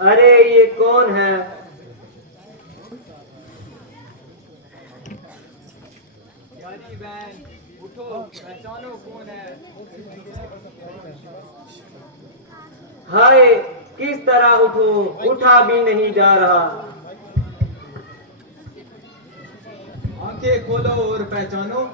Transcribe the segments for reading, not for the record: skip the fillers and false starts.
अरे ये कौन है? यारी बहन उठो, पहचानो कौन है। हाय, किस तरह उठूं? उठा भी नहीं जा रहा। आंखें खोलो और पहचानो।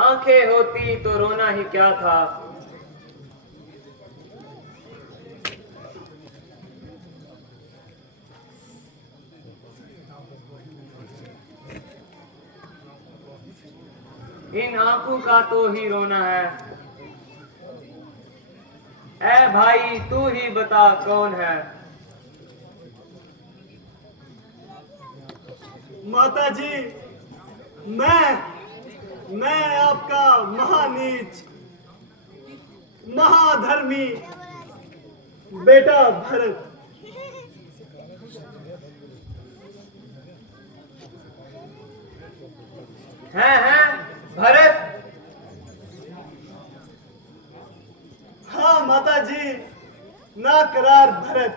आंखें होती तो रोना ही क्या था। इन आंखों का तो ही रोना है। ऐ भाई, तू ही बता कौन है? माता जी, मैं आपका महानीच महाधर्मी बेटा भरत। हैं भरत? हाँ माता जी, नाकरार भरत।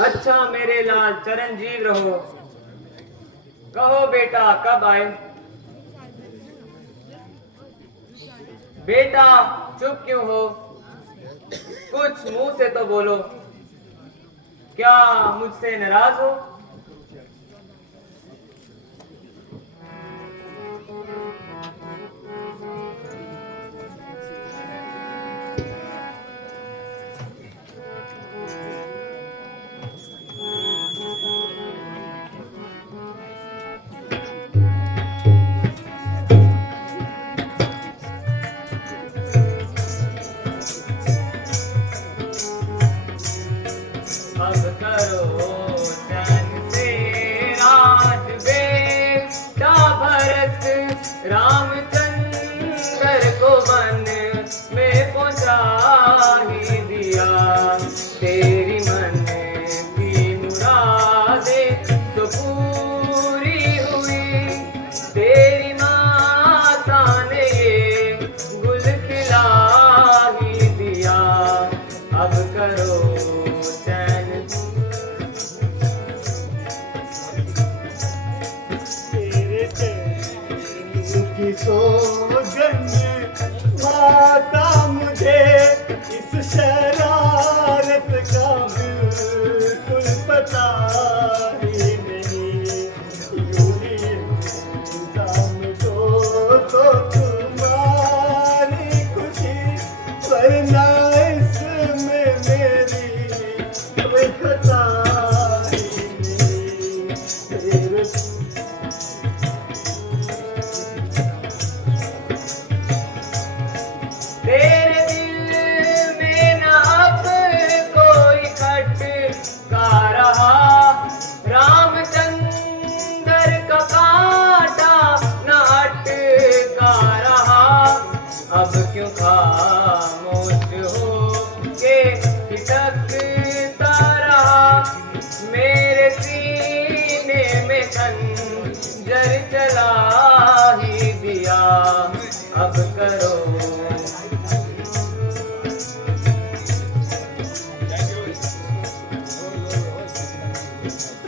अच्छा मेरे लाल, चिरंजीव रहो। कहो बेटा, कब आए? बेटा चुप क्यों हो? कुछ मुंह से तो बोलो। क्या मुझसे नाराज हो? अब करो चैन से राज बेटा भरत, रामचंद्र को वन में पहुंचा ही दिया। तेरी मन की मुरादें तो पूरी हुई। तेरी माता ने ये गुल खिला ही दिया। अब करो की सोगंद माता, मुझे इस शरारत का बिल्कुल पता ही नहीं। यूं ही इंतजाम दो तो तुम्हारी खुशी, वरना इसमें मेरी कोई खता ही नहीं। तेरे दिल में न अब कोई खटका रहा। रामचंद्र का कांटा न अटका रहा। अब क्यों खामोश हो के खिटकता रहा? मेरे सीने में खंजर चला ही दिया। अब करो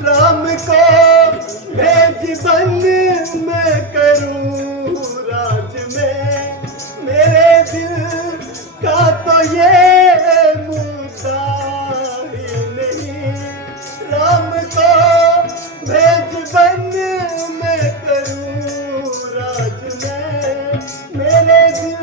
राम को भेज बंद मैं करूं राज में। मेरे दिल का तो ये मुद्दा ही नहीं। राम को भेज बंद मैं करूं राज में। मेरे दिल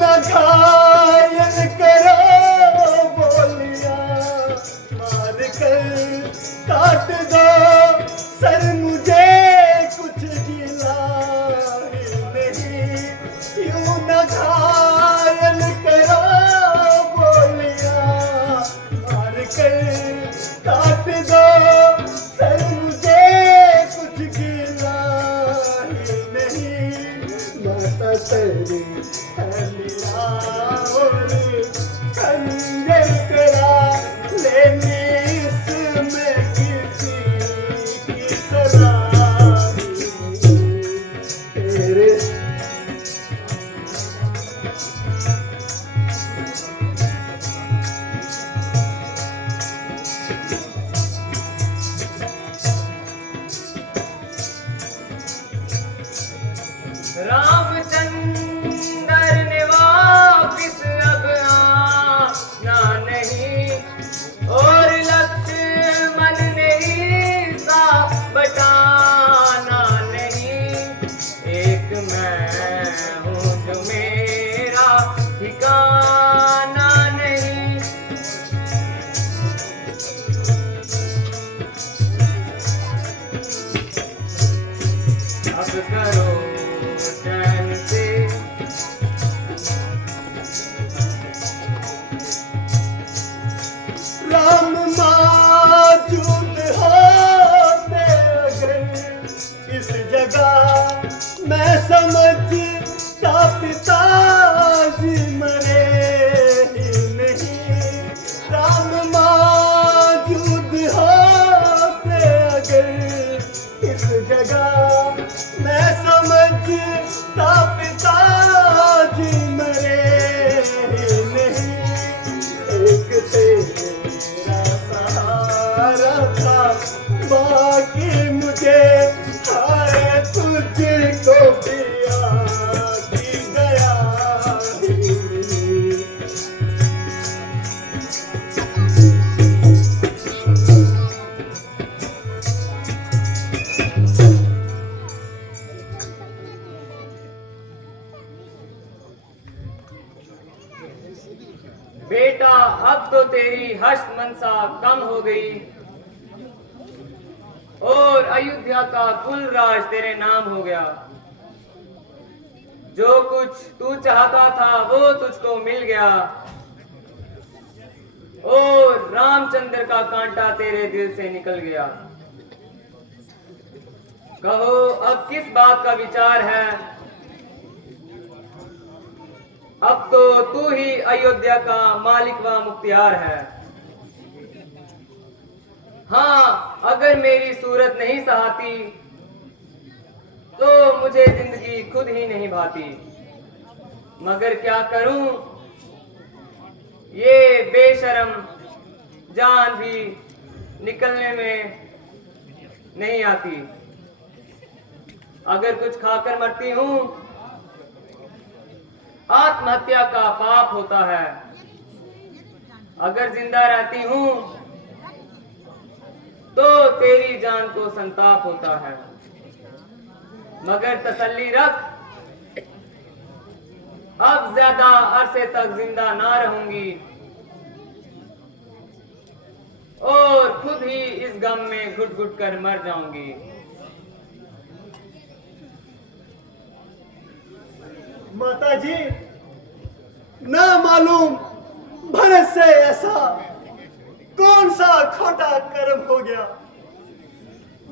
न घायल करो बोलिया मार कर काट दो सर मुझे कुछ गिला ही नहीं यूं न घायल करो बोलिया मार कर काट दो सर मुझे कुछ गिला ही नहीं माता तेरी है मेरा और खंजर करा लेने इसमें किसी की सलाह नहीं तेरे रामचंद्र ने वापिस अब आना नहीं और लक्ष्मण ने ईसा बटाना नहीं एक मैं हूँ जो मेरा ठिकाना नहीं अब करो चैन से राम मौजूद होते अगर इस जगह मैं समझता पिताजी मरे ही नहीं राम मौजूद होते अगर इस जगह मैं समझता पिताजी मरे ही नहीं एक तेरा सहारा था बाकी मुझे हाय तुझको भी आती गया ही नहीं। बेटा अब तो तेरी हर्ष मनसा कम हो गई और अयोध्या का कुल राज तेरे नाम हो गया जो कुछ तू चाहता था वो तुझको मिल गया और रामचंद्र का कांटा तेरे दिल से निकल गया कहो अब किस बात का विचार है अब तो तू ही अयोध्या का मालिक व मुख्तियार है हाँ अगर मेरी सूरत नहीं सहाती तो मुझे जिंदगी खुद ही नहीं भाती मगर क्या करूं ये बेशरम जान भी निकलने में नहीं आती अगर कुछ खाकर मरती हूं आत्महत्या का पाप होता है अगर जिंदा रहती हूं तो तेरी जान को संताप होता है मगर तसल्ली रख अब ज्यादा अरसे तक जिंदा ना रहूंगी और खुद ही इस गम में घुट घुट कर मर जाऊंगी माता जी ना मालूम भरत से ऐसा कौन सा खोटा कर्म हो गया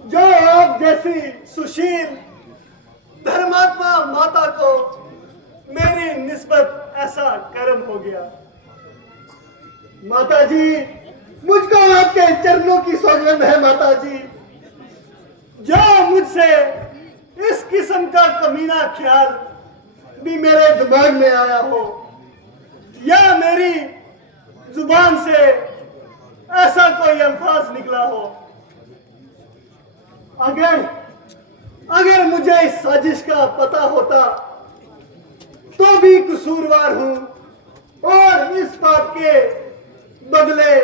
जो आप जैसी सुशील धर्मात्मा माता को मेरी निस्बत ऐसा कर्म हो गया माता जी मुझको आपके चरणों की सौगंध है माता जी जो मुझसे इस किस्म का कमीना ख्याल भी मेरे दिमाग में आया हो या मेरी जुबान से ऐसा कोई अल्फाज निकला हो अगर मुझे इस साजिश का पता होता तो भी कसूरवार हूं और इस बात के बदले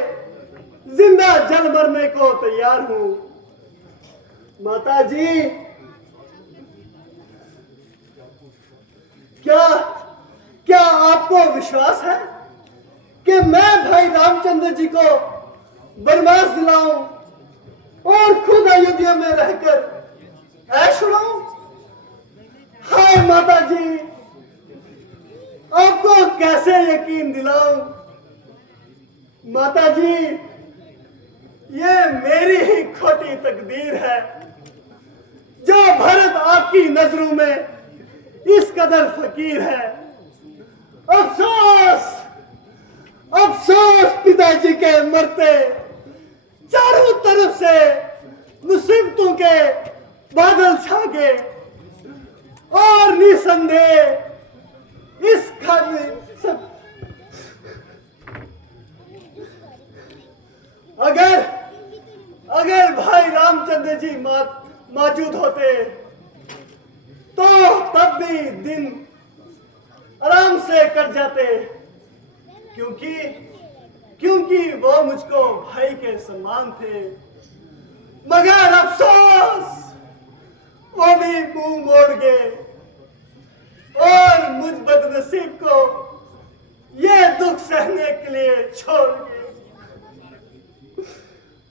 जिंदा जल मरने को तैयार हूं माता जी क्या क्या आप आपको विश्वास है कि मैं भाई रामचंद्र जी को बनवास दिलाऊं और खुद अयोध्या में रहकर ऐश उड़ाऊं? हाय माता जी, आपको कैसे यकीन दिलाऊं? माता जी, ये मेरी ही खोटी तकदीर है जो भरत आपकी नजरों में इस कदर फकीर है। अफसोस, अफसोस पिताजी के मरते चारों तरफ से मुसीबतों के बादल छा गए और निसंदेह इस खाने सब अगर भाई रामचंद्र जी मौजूद होते तो तब भी दिन आराम से कट जाते, क्योंकि वो मुझको भाई के समान थे। मगर अफसोस, वो भी मुंह मोड़ गए और मुझ बदनसीब को ये दुख सहने के लिए छोड़ गए।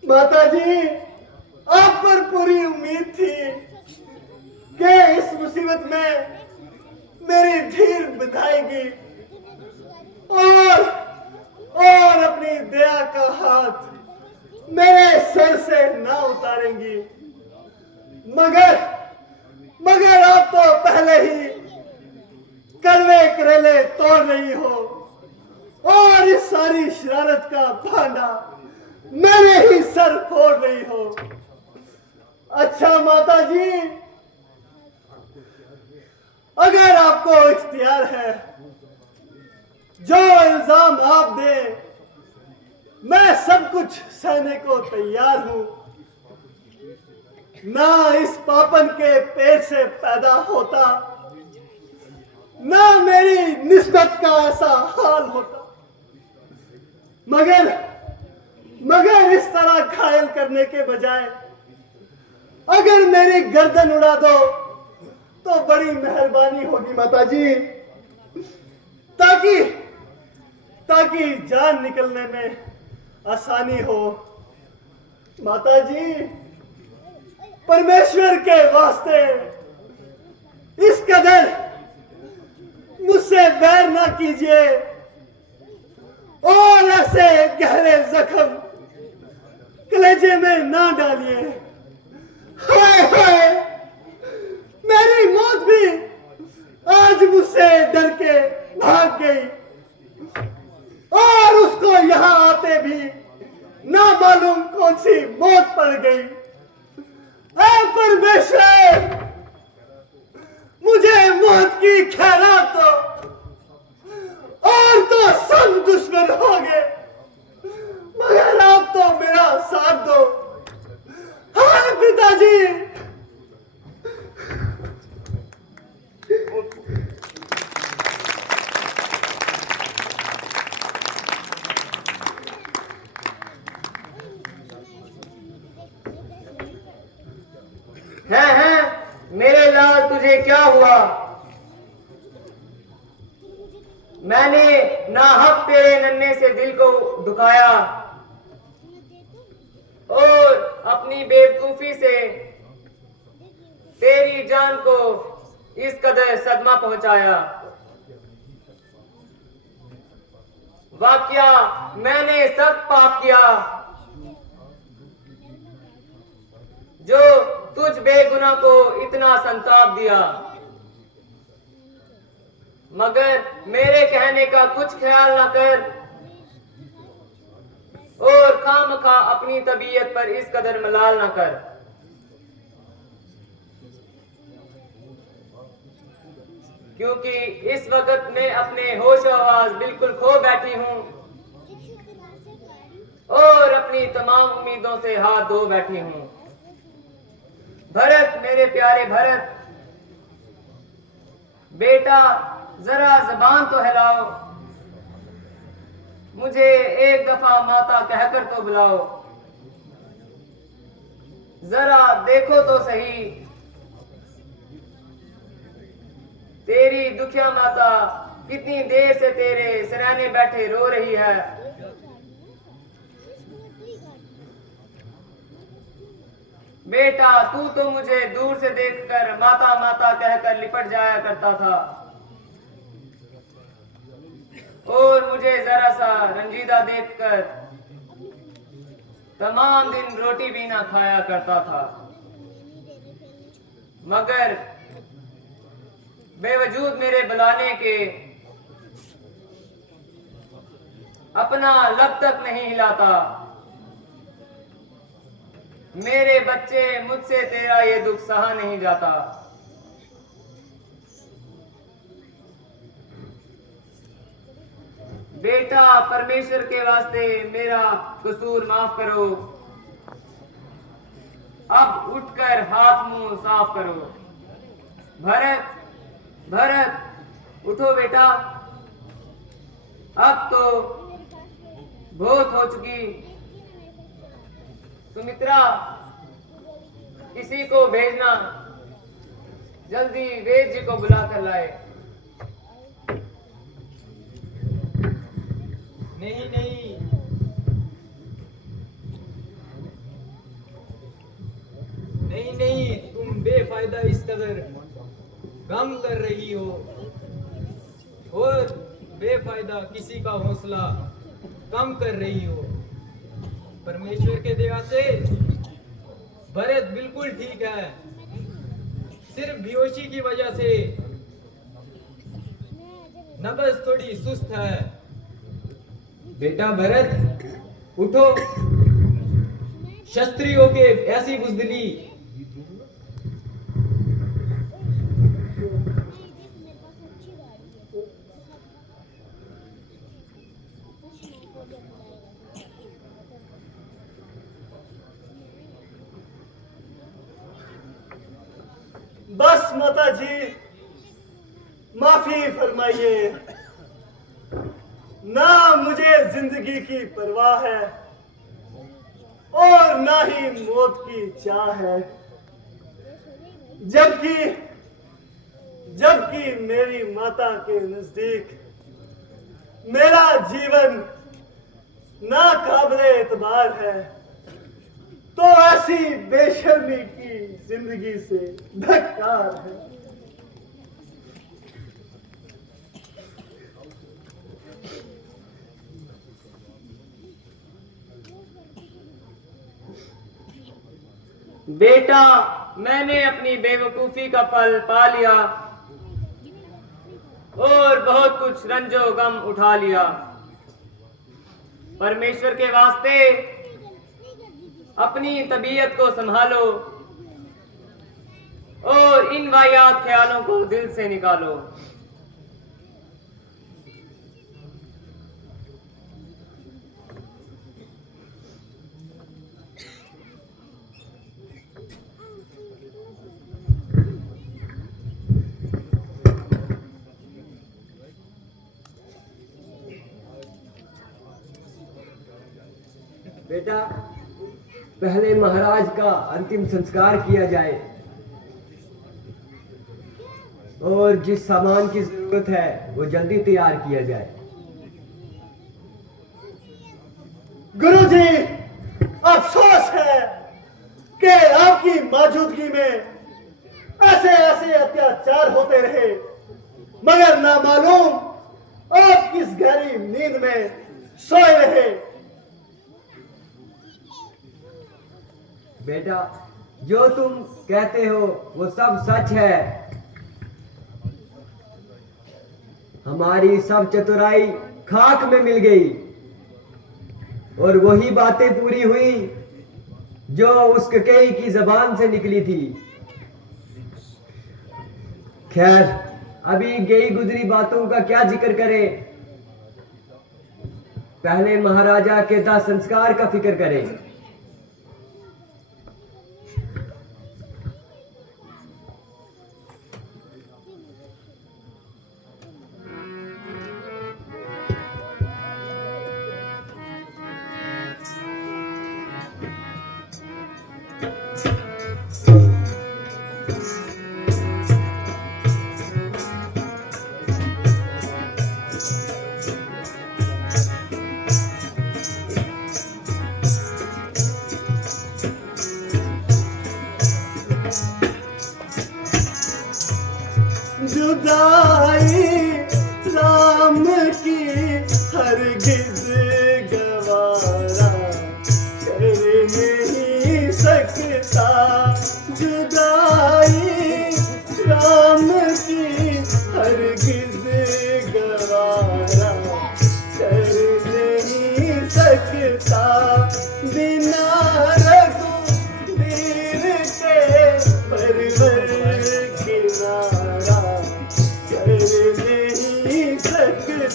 माता जी, आप पर पूरी उम्मीद थी कि इस मुसीबत में मेरी धीर बंधाएगी और अपनी दया का हाथ मेरे सर से ना उतारेंगी। मगर आप तो पहले ही कड़वे करेले तोड़ रही हो और इस सारी शरारत का भांडा मेरे ही सर फोड़ रही हो। अच्छा माता जी, अगर आपको इख्तियार है, जो इल्जाम आप दे, मैं सब कुछ सहने को तैयार हूं। ना इस पापन के पेट से पैदा होता, ना मेरी निस्बत का ऐसा हाल होता। मगर इस तरह घायल करने के बजाय अगर मेरी गर्दन उड़ा दो तो बड़ी मेहरबानी होगी माता जी, ताकि जान निकलने में आसानी हो। माता जी, परमेश्वर के वास्ते इस कदर मुझसे बैर ना कीजिए और ऐसे गहरे जख्म कलेजे में ना डालिए। हाय हाय, मेरी मौत भी आज मुझसे डर के भाग गई और उसको यहां आते भी ना मालूम कौन सी मौत पड़ गई। ऐ परमेश्वर, मुझे मौत की खैरात दो और तो सब दुश्मन हो गए, मगर आप तो मेरा साथ दो। हाय पिताजी। हैं मेरे लाल, तुझे क्या हुआ? मैंने नाहक तेरे नन्हे से दिल को दुखाया और अपनी बेवकूफी से तेरी जान को इस कदर सदमा पहुंचाया। वाकया मैंने सख्त पाप किया जो तुझ बेगुनाह को इतना संताप दिया, मगर मेरे कहने का कुछ ख्याल न कर और खामखा अपनी तबीयत पर इस कदर मलाल न कर। क्योंकि इस वक्त मैं अपने होश आवाज बिल्कुल खो बैठी हूं और अपनी तमाम उम्मीदों से हाथ धो बैठी हूं। भरत, मेरे प्यारे भरत, बेटा जरा जबान तो हिलाओ, मुझे एक दफा माता कहकर तो बुलाओ। जरा देखो तो सही, तेरी दुखिया माता कितनी देर से तेरे सराहने बैठे रो रही है। बेटा तू तो मुझे दूर से देखकर माता माता कहकर लिपट जाया करता था और मुझे जरा सा रंजीदा देखकर तमाम दिन रोटी भी ना खाया करता था, मगर बेवजूद मेरे बुलाने के अपना लब तक नहीं हिलाता। मेरे बच्चे मुझसे तेरा ये दुख सहा नहीं जाता। बेटा परमेश्वर के वास्ते मेरा कसूर माफ करो। अब उठकर हाथ मुंह साफ करो। भरत भरत उठो बेटा, अब तो बहुत हो चुकी। सुमित्रा किसी को भेजना, जल्दी वेद जी को बुला कर लाए। नहीं नहीं, नहीं नहीं, तुम बेफायदा इस कदर गम कर रही हो और बेफायदा किसी का हौसला कम कर रही हो। परमेश्वर के दया से भरत बिल्कुल ठीक है, सिर्फ बेहोशी की वजह से नब्ज थोड़ी सुस्त है। बेटा भरत उठो, क्षत्रियों के ऐसी बुजदिली बस माता जी माफी फरमाइए, ना मुझे जिंदगी की परवाह है और ना ही मौत की चाह है। जबकि जबकि मेरी माता के नजदीक मेरा जीवन नाकाबिले एतबार है, तो ऐसी बेशर्मी की जिंदगी से धिक्कार है। बेटा मैंने अपनी बेवकूफी का फल पा लिया और बहुत कुछ रंजो गम उठा लिया। परमेश्वर के वास्ते अपनी तबीयत को संभालो और इन वाहियात ख्यालों को दिल से निकालो। बेटा पहले महाराज का अंतिम संस्कार किया जाए और जिस सामान की जरूरत है वो जल्दी तैयार किया जाए। गुरुजी, अफसोस है कि आपकी मौजूदगी में ऐसे ऐसे अत्याचार होते रहे, मगर ना मालूम आप किस गहरी नींद में सोए रहे। बेटा जो तुम कहते हो वो सब सच है। हमारी सब चतुराई खाक में मिल गई और वही बातें पूरी हुई जो उस ककेई की जबान से निकली थी। खैर अभी गई गुजरी बातों का क्या जिक्र करें, पहले महाराजा के दाह संस्कार का फिक्र करें।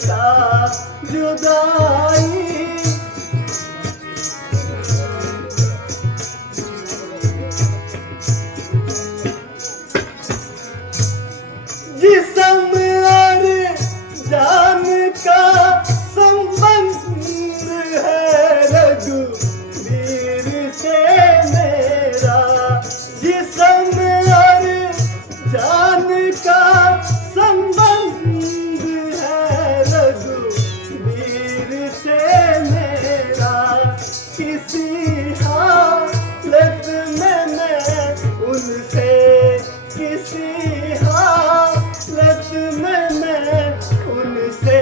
सकता जुदाई। जिस्म और जान का संबंध है रघुवीर से मेरा। जिस्म और जान का संबंध है रघुवीर से मेरा। किसी हालत में मैं उनसे, किसी हालत में मैं उनसे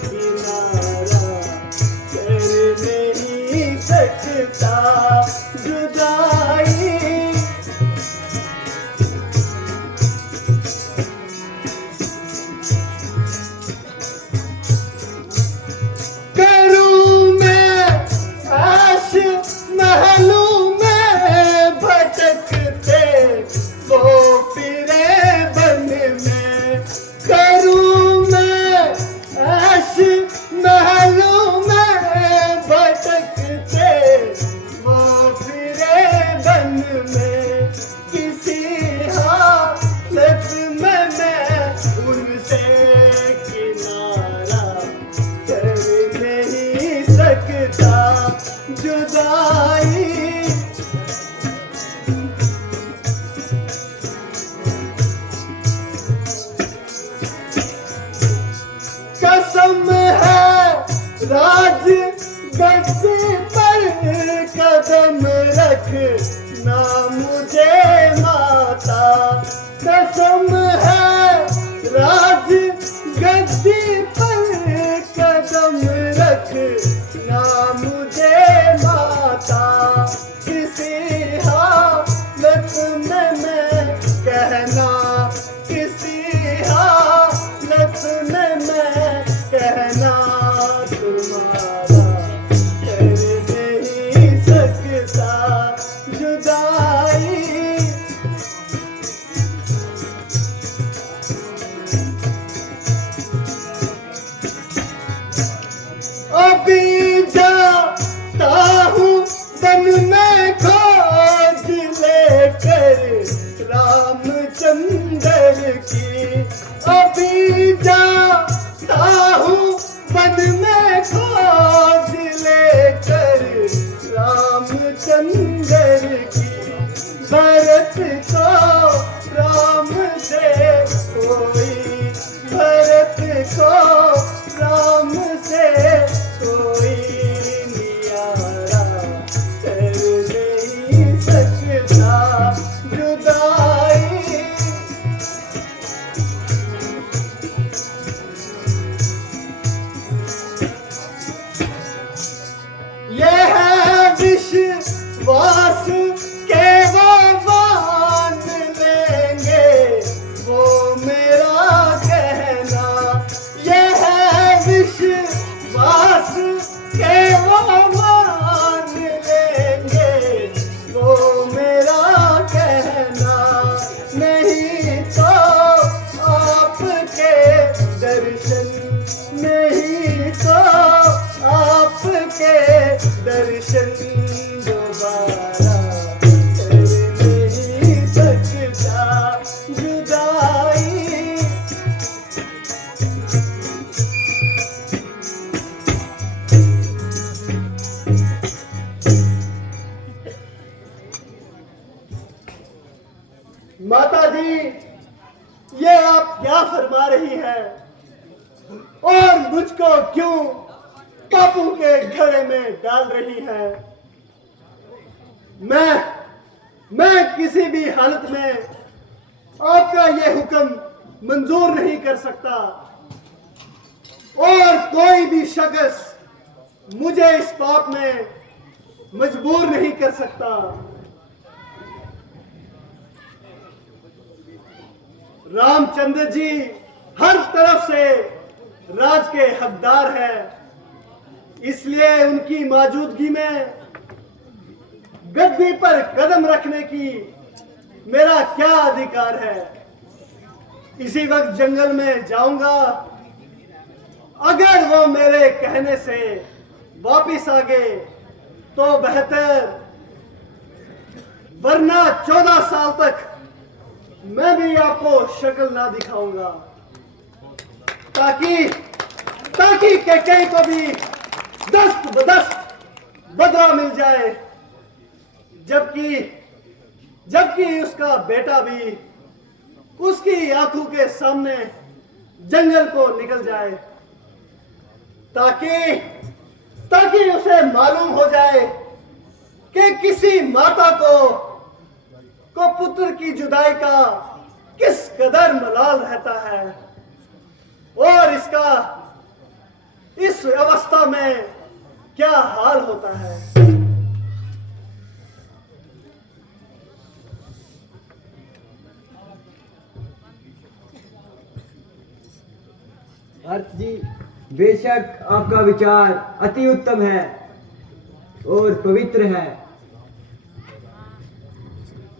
किनारा कर नहीं सकता जुदाई। करूं मैं आश महलों में भटकते वो फिरे बन में। करूं मैं आश महलों में भटकते वो फिरे बन में। किसी हालत में मैं उनसे किनारा कर नहीं सकता जुदाई। कसम है राज गद्दी पर कदम रख ना मुझे माता। कसम है राज गद्दी पर कदम रख ना मुझे माता। किसी हालत में मैं कहना, किसी हालत में मैं कहना तुम्हारा कर नहीं सकता जुदाई। अभी जाता हूँ वन में खोज लेकर रामचंद्र की। अभी जाता हूँ वन में खोज लेकर रामचंद्र की। भरत को राम से कोई, भरत को राम से कोई नियारा कर नहीं सकता जुदाई। यह है विश्वास के वो मान लेंगे वो मेरा कहना। यह है विश्वास के वो मान लेंगे वो मेरा कहना। नहीं तो आपके दर्शन, नहीं तो आपके दर्शन दोबारा कर नहीं सकता जुदाई। माता जी, ये आप क्या फरमा रही हैं और मुझको क्यों बापू के घड़े में डाल रही है? मैं किसी भी हालत में आपका ये हुक्म मंजूर नहीं कर सकता और कोई भी शख्स मुझे इस पाप में मजबूर नहीं कर सकता। रामचंद्र जी हर तरफ से राज के हकदार है, इसलिए उनकी मौजूदगी में गद्दी पर कदम रखने की मेरा क्या अधिकार है? इसी वक्त जंगल में जाऊंगा अगर वो मेरे कहने से वापिस आ गए तो बेहतर, वरना 14 साल तक मैं भी आपको शक्ल ना दिखाऊंगा, ताकि कैकेयी को भी दस्त बदस्त बदला मिल जाए, जबकि उसका बेटा भी उसकी आंखों के सामने जंगल को निकल जाए, ताकि उसे मालूम हो जाए कि किसी माता को पुत्र की जुदाई का किस कदर मलाल रहता है, और इस अवस्था में क्या हाल होता है। अर्थ जी, बेशक आपका विचार अति उत्तम है और पवित्र है,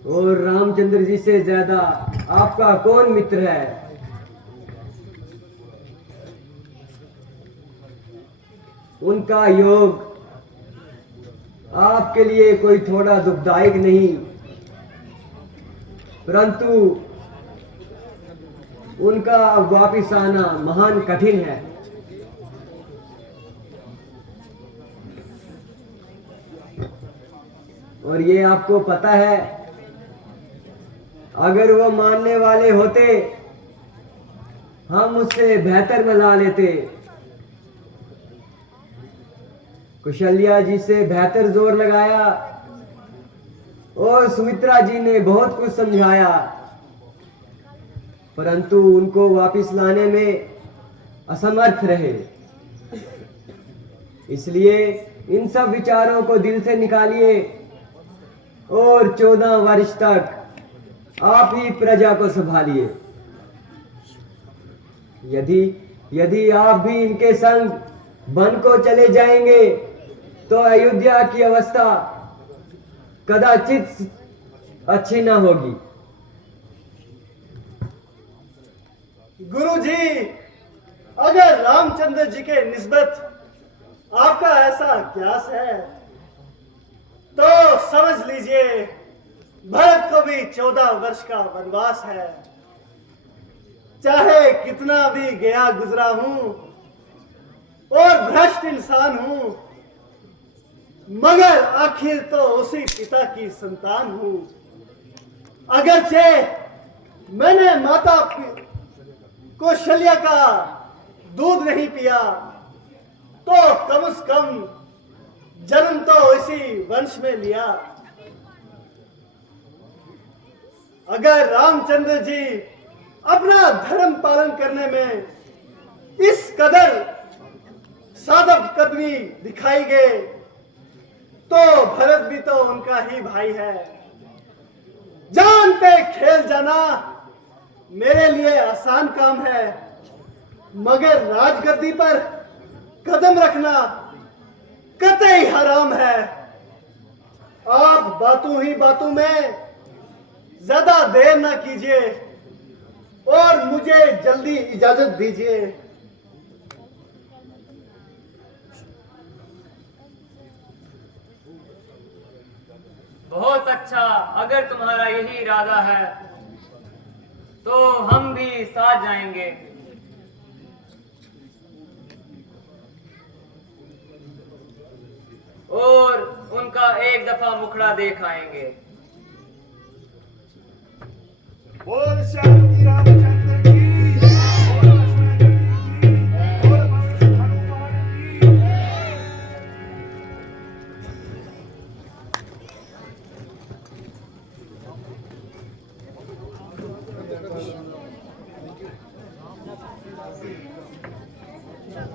और रामचंद्र जी से ज्यादा आपका कौन मित्र है। उनका योग आपके लिए कोई थोड़ा दुखदायक नहीं, परंतु उनका वापिस आना महान कठिन है। और ये आपको पता है, अगर वो मानने वाले होते हम उससे बेहतर मिला लेते। कुशल्या जी से बेहतर जोर लगाया और सुमित्रा जी ने बहुत कुछ समझाया, परंतु उनको वापिस लाने में असमर्थ रहे। इसलिए इन सब विचारों को दिल से निकालिए और 14 वर्ष तक आप ही प्रजा को संभालिए। यदि आप भी इनके संग वन को चले जाएंगे तो अयोध्या की अवस्था कदाचित अच्छी ना होगी। गुरुजी, अगर रामचंद्र जी के निस्बत आपका ऐसा क्यास है तो समझ लीजिए भरत को भी 14 वर्ष का वनवास है। चाहे कितना भी गया गुजरा हूं और भ्रष्ट इंसान हूं, मगर आखिर तो उसी पिता की संतान हूं। अगरचे मैंने माता कौशल्या का दूध नहीं पिया, तो कम से कम जन्म तो इसी वंश में लिया। अगर रामचंद्र जी अपना धर्म पालन करने में इस कदर सादब कदमी दिखाई गए तो भरत भी तो उनका ही भाई है। जान पे खेल जाना मेरे लिए आसान काम है, मगर राजगद्दी पर कदम रखना कतई हराम है। आप बातों में ज्यादा देर ना कीजिए और मुझे जल्दी इजाजत दीजिए। बहुत अच्छा, अगर तुम्हारा यही इरादा है तो हम भी साथ जाएंगे। और उनका एक दफा मुखड़ा देख आएंगे। बोल